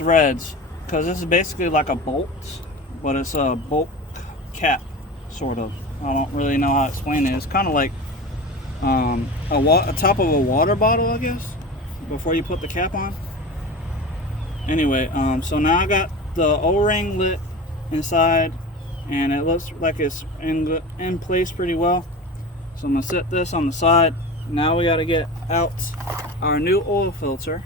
threads, because this is basically like a bolt, but it's a bolt cap, sort of. I don't really know how to explain it. It's kind of like a top of a water bottle, I guess, before you put the cap on. Anyway, so now I got the O-ring lit inside, and it looks like it's in place pretty well. So I'm gonna set this on the side. Now we got to get out our new oil filter,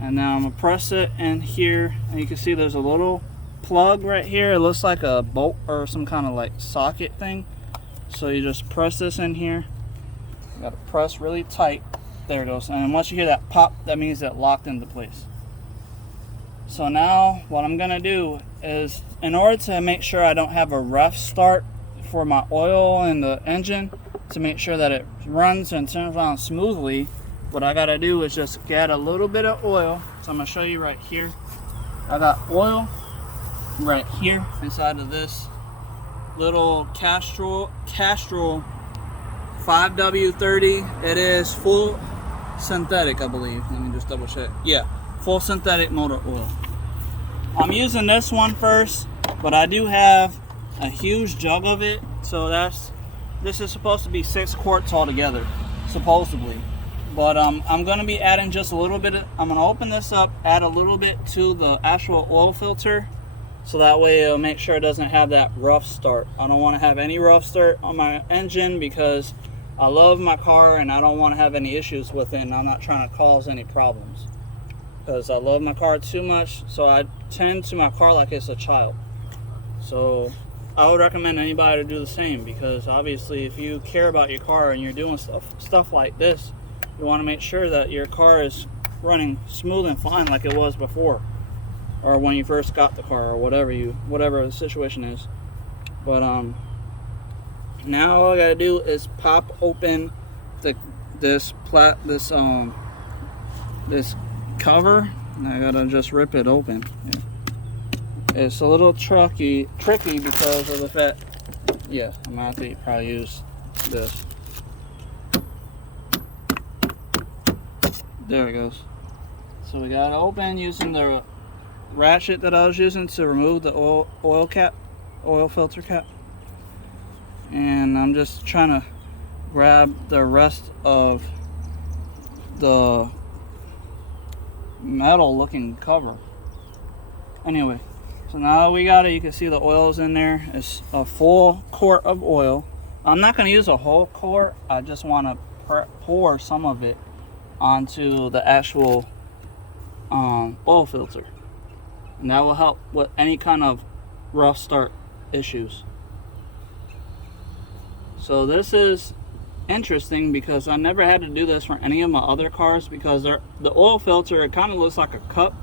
and now I'm gonna press it in here, and you can see there's a little plug right here. It looks like a bolt or some kind of like socket thing. So you just press this in here. You gotta press really tight. There it goes. And once you hear that pop, that means it locked into place. So now what I'm gonna do is, in order to make sure I don't have a rough start for my oil and the engine, to make sure that it runs and turns on smoothly, what I gotta do is just get a little bit of oil. So I'm gonna show you right here. I got oil right here inside of this little Castrol 5W30. It is full synthetic, I believe. Let me just double check. Yeah, full synthetic motor oil. I'm using this one first, but I do have a huge jug of it. So this is supposed to be 6 quarts altogether, supposedly. But I'm gonna be adding just a little bit. I'm gonna open this up, add a little bit to the actual oil filter, so that way it'll make sure it doesn't have that rough start. I don't want to have any rough start on my engine because I love my car and I don't want to have any issues with it, and I'm not trying to cause any problems because I love my car too much. So I tend to my car like it's a child. So I would recommend anybody to do the same, because obviously if you care about your car and you're doing stuff like this, you want to make sure that your car is running smooth and fine like it was before, or when you first got the car, or whatever the situation is. But now all I gotta do is pop open this cover, and I gotta just rip it open. Yeah. It's a little tricky because of the fact, yeah, I'm gonna have to probably use this. There it goes. So we got it open using the ratchet that I was using to remove the oil filter cap. And I'm just trying to grab the rest of the metal looking cover. Anyway, so now we got it. You can see the oil's in there. It's a full quart of oil. I'm not going to use a whole quart. I just want to pour some of it onto the actual oil filter, and that will help with any kind of rough start issues. So this is interesting because I never had to do this for any of my other cars, because the oil filter, it kind of looks like a cup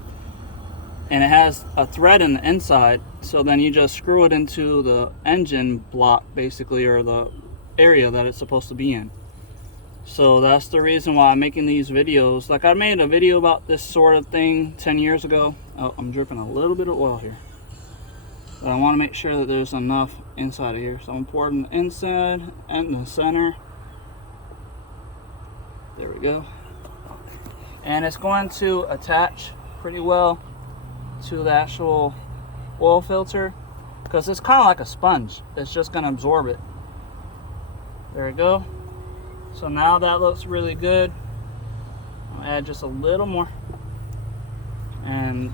and it has a thread in the inside. So then you just screw it into the engine block basically, or the area that it's supposed to be in. So that's the reason why I'm making these videos. Like, I made a video about this sort of thing 10 years ago. Oh, I'm dripping a little bit of oil here. But I want to make sure that there's enough inside of here. So I'm pouring the inside and the center. There we go. And it's going to attach pretty well to the actual oil filter, because it's kind of like a sponge. It's just going to absorb it. There we go. So now that looks really good. I'll add just a little more. And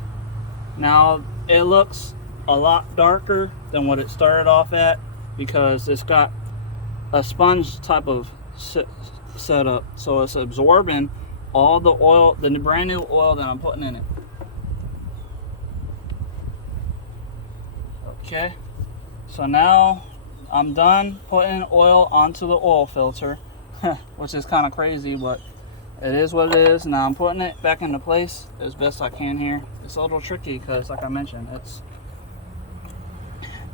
now it looks a lot darker than what it started off at, because it's got a sponge type of setup. So it's absorbing all the oil, the brand new oil that I'm putting in it. Okay. So now I'm done putting oil onto the oil filter. Which is kind of crazy, but it is what it is. Now I'm putting it back into place as best I can here. It's a little tricky because, like I mentioned, it's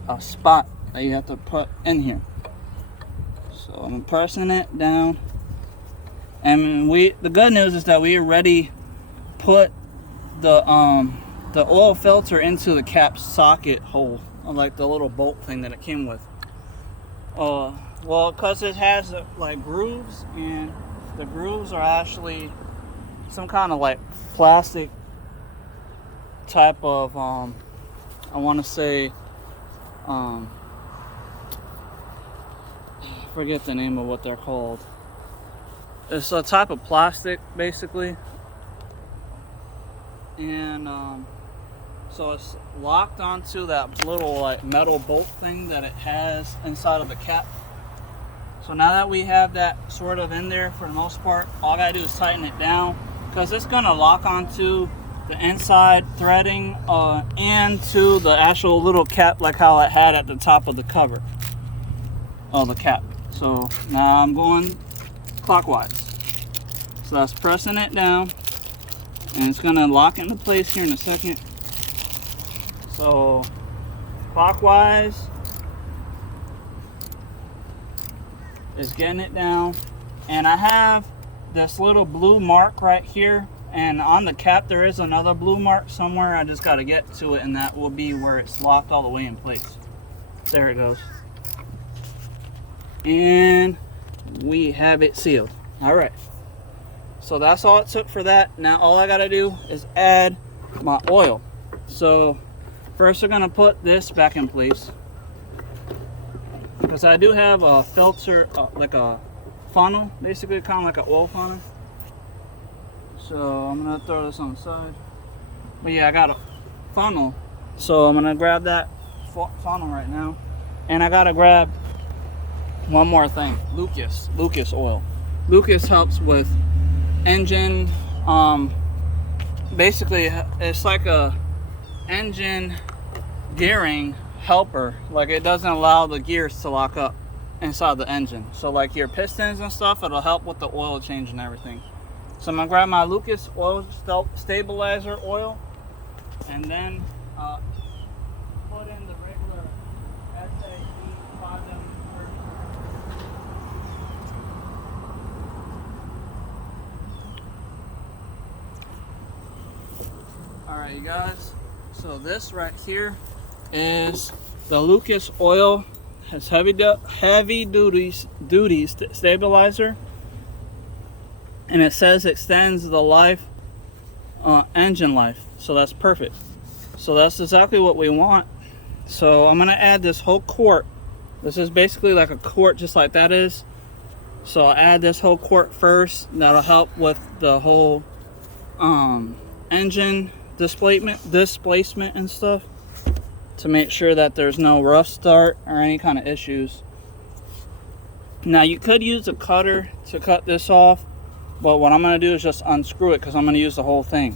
a spot that you have to put in here. So I'm pressing it down, and the good news is that we already put the oil filter into the cap socket hole, like the little bolt thing that it came with. Well, because it has like grooves, and the grooves are actually some kind of like plastic type of I want to say forget the name of what they're called. It's a type of plastic basically, and so it's locked onto that little like metal bolt thing that it has inside of the cap. So now that we have that sort of in there for the most part, all I gotta do is tighten it down, because it's gonna lock onto the inside threading and to the actual little cap, like how it had at the top of the cover of the cap. So now I'm going clockwise. So that's pressing it down, and it's gonna lock into place here in a second. So clockwise is getting it down, and I have this little blue mark right here, and on the cap there is another blue mark somewhere. I just got to get to it, and that will be where it's locked all the way in place. There it goes, and we have it sealed. All right, so that's all it took for that. Now all I got to do is add my oil. So first we're gonna put this back in place, because I do have a filter, like a funnel, basically kind of like an oil funnel. So I'm gonna throw this on the side. But yeah, I got a funnel, so I'm gonna grab that funnel right now, and I gotta grab one more thing: Lucas oil. Lucas helps with engine. Basically, it's like a engine gearing helper. Like, it doesn't allow the gears to lock up inside the engine. So like your pistons and stuff, it'll help with the oil change and everything. So I'm gonna grab my Lucas oil stabilizer oil, and then put in the regular SAE 5W30. Alright, you guys, so this right here is the Lucas oil. Has heavy duty stabilizer, and it says extends the life, engine life. So that's perfect. So that's exactly what we want. So I'm gonna add this whole quart. This is basically like a quart, just like that is. So I'll add this whole quart first. That'll help with the whole engine displacement and stuff, to make sure that there's no rough start or any kind of issues. Now you could use a cutter to cut this off, but what I'm going to do is just unscrew it, because I'm going to use the whole thing.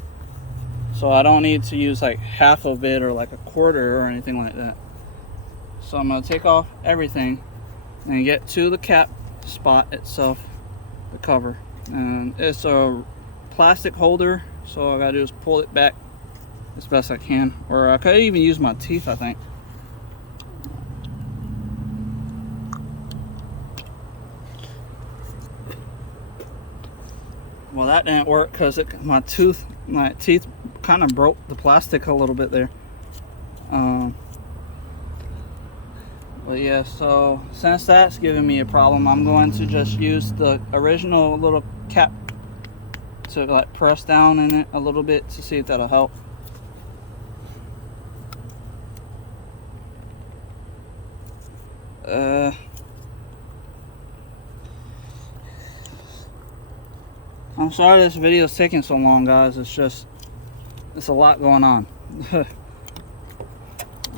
So I don't need to use like half of it or like a quarter or anything like that. So I'm going to take off everything and get to the cap spot itself, the cover. And it's a plastic holder, so all I got to do is pull it back as best I can, or I could even use my teeth, I think. Well, that didn't work because my teeth kind of broke the plastic a little bit there. But yeah, so since that's giving me a problem, I'm going to just use the original little cap to like press down in it a little bit to see if that'll help. I'm sorry this video is taking so long, guys. It's a lot going on. I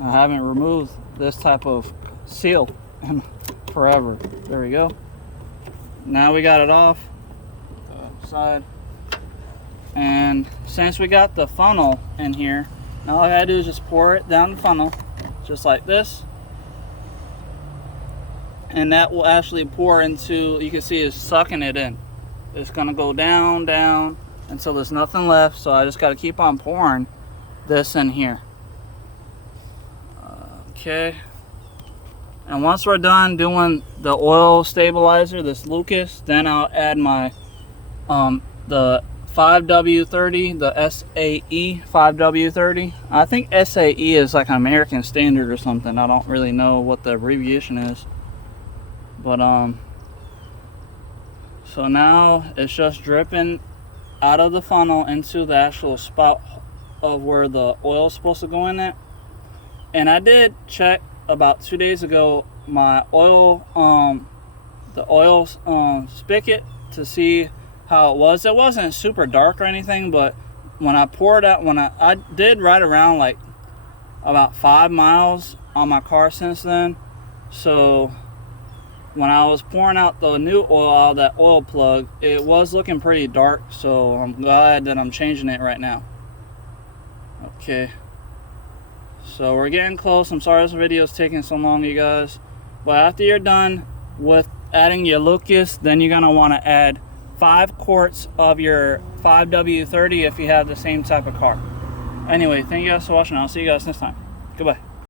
haven't removed this type of seal in forever. There we go. Now we got it off the side, and since we got the funnel in here, now all I gotta do is just pour it down the funnel, just like this. And that will actually pour into, you can see it's sucking it in. It's gonna go down, down until there's nothing left. So I just gotta keep on pouring this in here. Okay. And once we're done doing the oil stabilizer, this Lucas, then I'll add my the 5W30, the SAE 5W30. I think SAE is like an American standard or something. I don't really know what the abbreviation is. But so now it's just dripping out of the funnel into the actual spout of where the oil is supposed to go in it. And I did check about 2 days ago my oil, the oil spigot to see how it was. It wasn't super dark or anything, but when I poured out, when I did ride around like about 5 miles on my car since then. So when I was pouring out the new oil out of that oil plug, it was looking pretty dark. So I'm glad that I'm changing it right now. Okay. So we're getting close. I'm sorry this video is taking so long, you guys. But after you're done with adding your Lucas, then you're gonna want to add 5 quarts of your 5W30 if you have the same type of car. Anyway, thank you guys for watching. I'll see you guys next time. Goodbye.